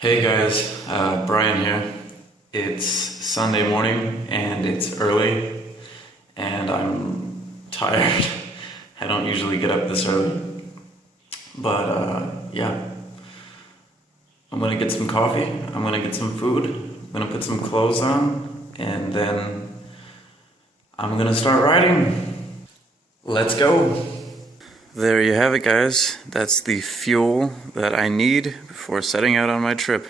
Hey guys, Brian here. It's Sunday morning and it's early and I'm tired. I don't usually get up this early. But yeah, I'm gonna get some coffee, I'm gonna get some food, I'm gonna put some clothes on, and then I'm gonna start riding. Let's go! There you have it, guys. That's the fuel that I need before setting out on my trip.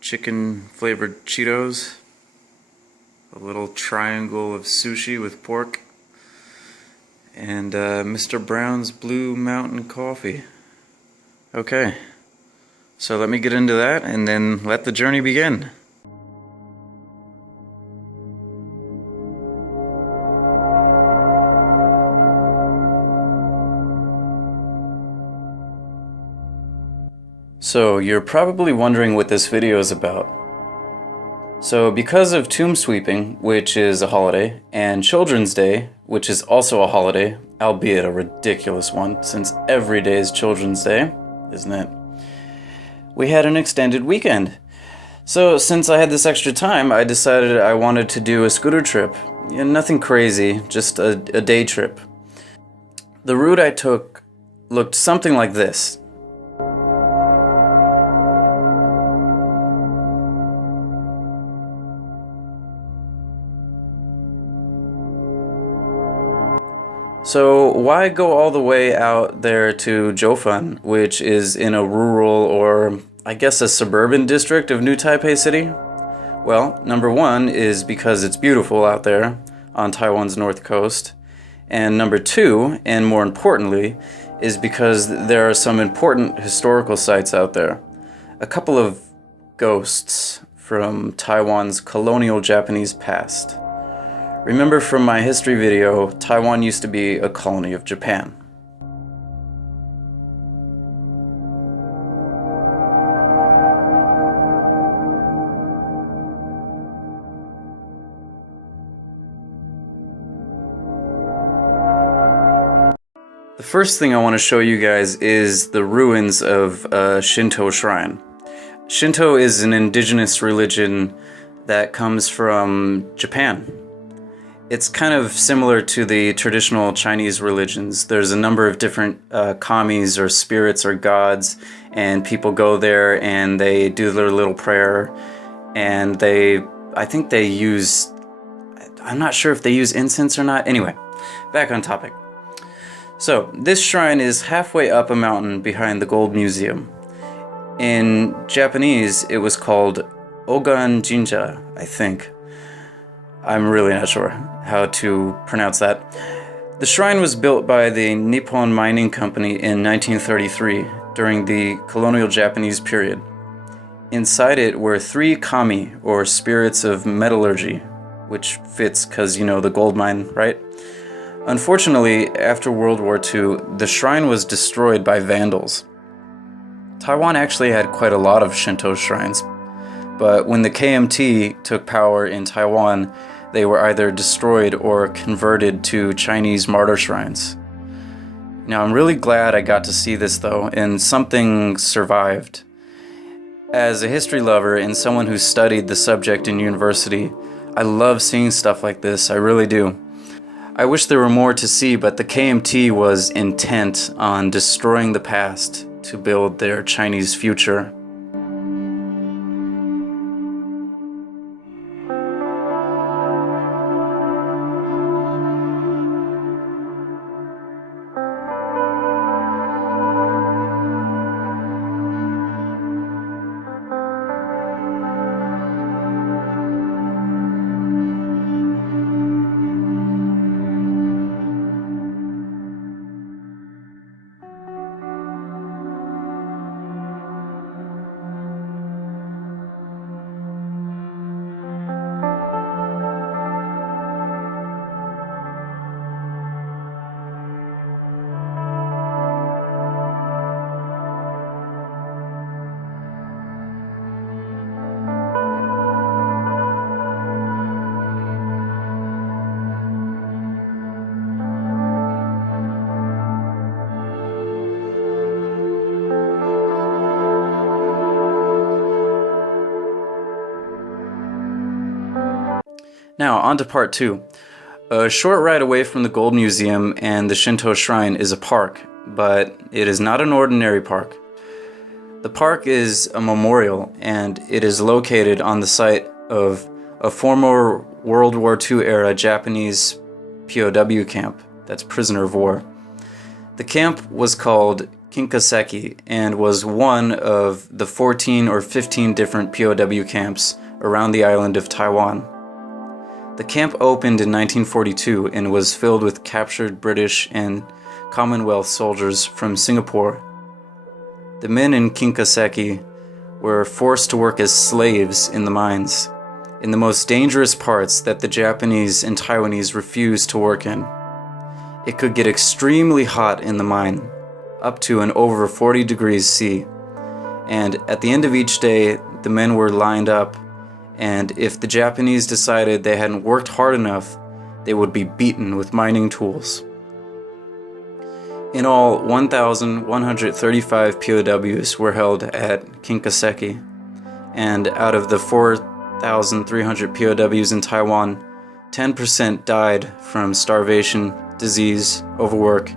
Chicken flavored Cheetos, a little triangle of sushi with pork, and Mr. Brown's Blue Mountain Coffee. Okay, so let me get into that and then let the journey begin. So you're probably wondering what this video is about. So because of Tomb Sweeping, which is a holiday, and Children's Day, which is also a holiday, albeit a ridiculous one, since every day is Children's Day, isn't it? We had an extended weekend. So since I had this extra time, I decided I wanted to do a scooter trip. Yeah, nothing crazy, just a day trip. The route I took looked something like this. So why go all the way out there to Jiufen, which is in a rural or I guess a suburban district of New Taipei City? Well, number one is because it's beautiful out there on Taiwan's north coast. And number two, and more importantly, is because there are some important historical sites out there. A couple of ghosts from Taiwan's colonial Japanese past. Remember from my history video, Taiwan used to be a colony of Japan. The first thing I want to show you guys is the ruins of a Shinto shrine. Shinto is an indigenous religion that comes from Japan. It's kind of similar to the traditional Chinese religions. There's a number of different kamis or spirits or gods, and people go there and they do their little prayer, and I think they use, I'm not sure if they use incense or not. Anyway, back on topic. So, this shrine is halfway up a mountain behind the Gold Museum. In Japanese, it was called Ogan Jinja, I think. I'm really not sure how to pronounce that. The shrine was built by the Nippon Mining Company in 1933 during the colonial Japanese period. Inside it were 3 kami, or spirits of metallurgy, which fits because, you know, the gold mine, right? Unfortunately, after World War II, the shrine was destroyed by vandals. Taiwan actually had quite a lot of Shinto shrines, but when the KMT took power in Taiwan, they were either destroyed or converted to Chinese martyr shrines. Now, I'm really glad I got to see this though, and something survived. As a history lover and someone who studied the subject in university, I love seeing stuff like this, I really do. I wish there were more to see, but the KMT was intent on destroying the past to build their Chinese future. Now, on to part 2. A short ride away from the Gold Museum and the Shinto Shrine is a park, but it is not an ordinary park. The park is a memorial, and it is located on the site of a former World War II era Japanese POW camp, that's prisoner of war. The camp was called Kinkaseki and was one of the 14 or 15 different POW camps around the island of Taiwan. The camp opened in 1942 and was filled with captured British and Commonwealth soldiers from Singapore. The men in Kinkaseki were forced to work as slaves in the mines, in the most dangerous parts that the Japanese and Taiwanese refused to work in. It could get extremely hot in the mine, up to and over 40 degrees C, and at the end of each day, the men were lined up, and if the Japanese decided they hadn't worked hard enough, they would be beaten with mining tools. In all, 1,135 POWs were held at Kinkaseki, and out of the 4,300 POWs in Taiwan, 10% died from starvation, disease, overwork,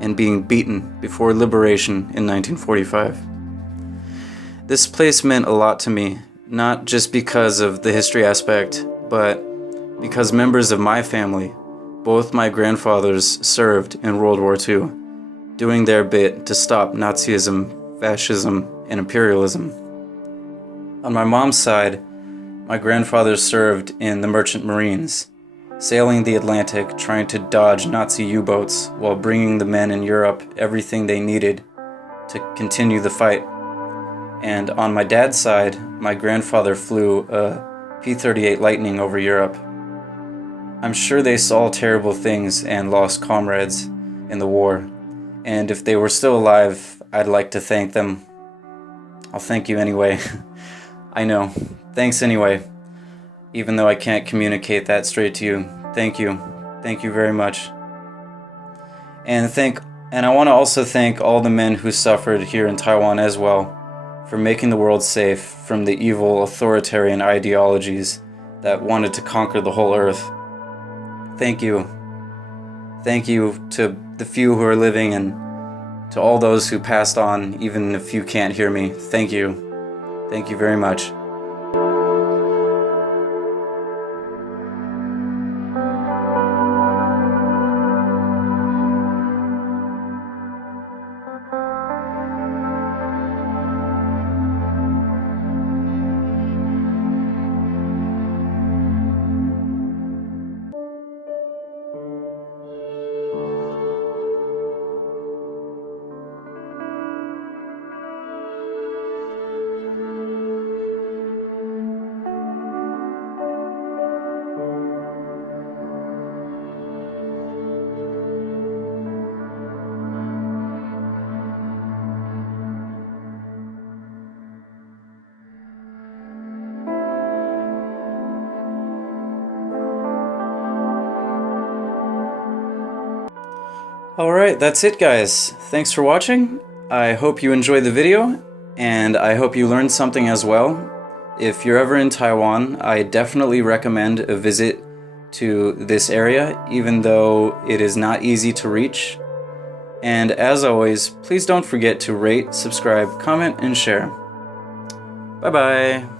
and being beaten before liberation in 1945. This place meant a lot to me, not just because of the history aspect, but because members of my family, both my grandfathers, served in World War II, doing their bit to stop Nazism, fascism, and imperialism. On my mom's side, my grandfather served in the Merchant Marines, sailing the Atlantic trying to dodge Nazi U-boats while bringing the men in Europe everything they needed to continue the fight. And on my dad's side, my grandfather flew a P-38 Lightning over Europe. I'm sure they saw terrible things and lost comrades in the war. And if they were still alive, I'd like to thank them. I'll thank you anyway. I know. Thanks anyway. Even though I can't communicate that straight to you. Thank you. Thank you very much. And I want to also thank all the men who suffered here in Taiwan as well, for making the world safe from the evil authoritarian ideologies that wanted to conquer the whole earth. Thank you. Thank you to the few who are living and to all those who passed on, even if you can't hear me. Thank you. Thank you very much. Alright, that's it guys. Thanks for watching. I hope you enjoyed the video, and I hope you learned something as well. If you're ever in Taiwan, I definitely recommend a visit to this area, even though it is not easy to reach. And as always, please don't forget to rate, subscribe, comment, and share. Bye bye!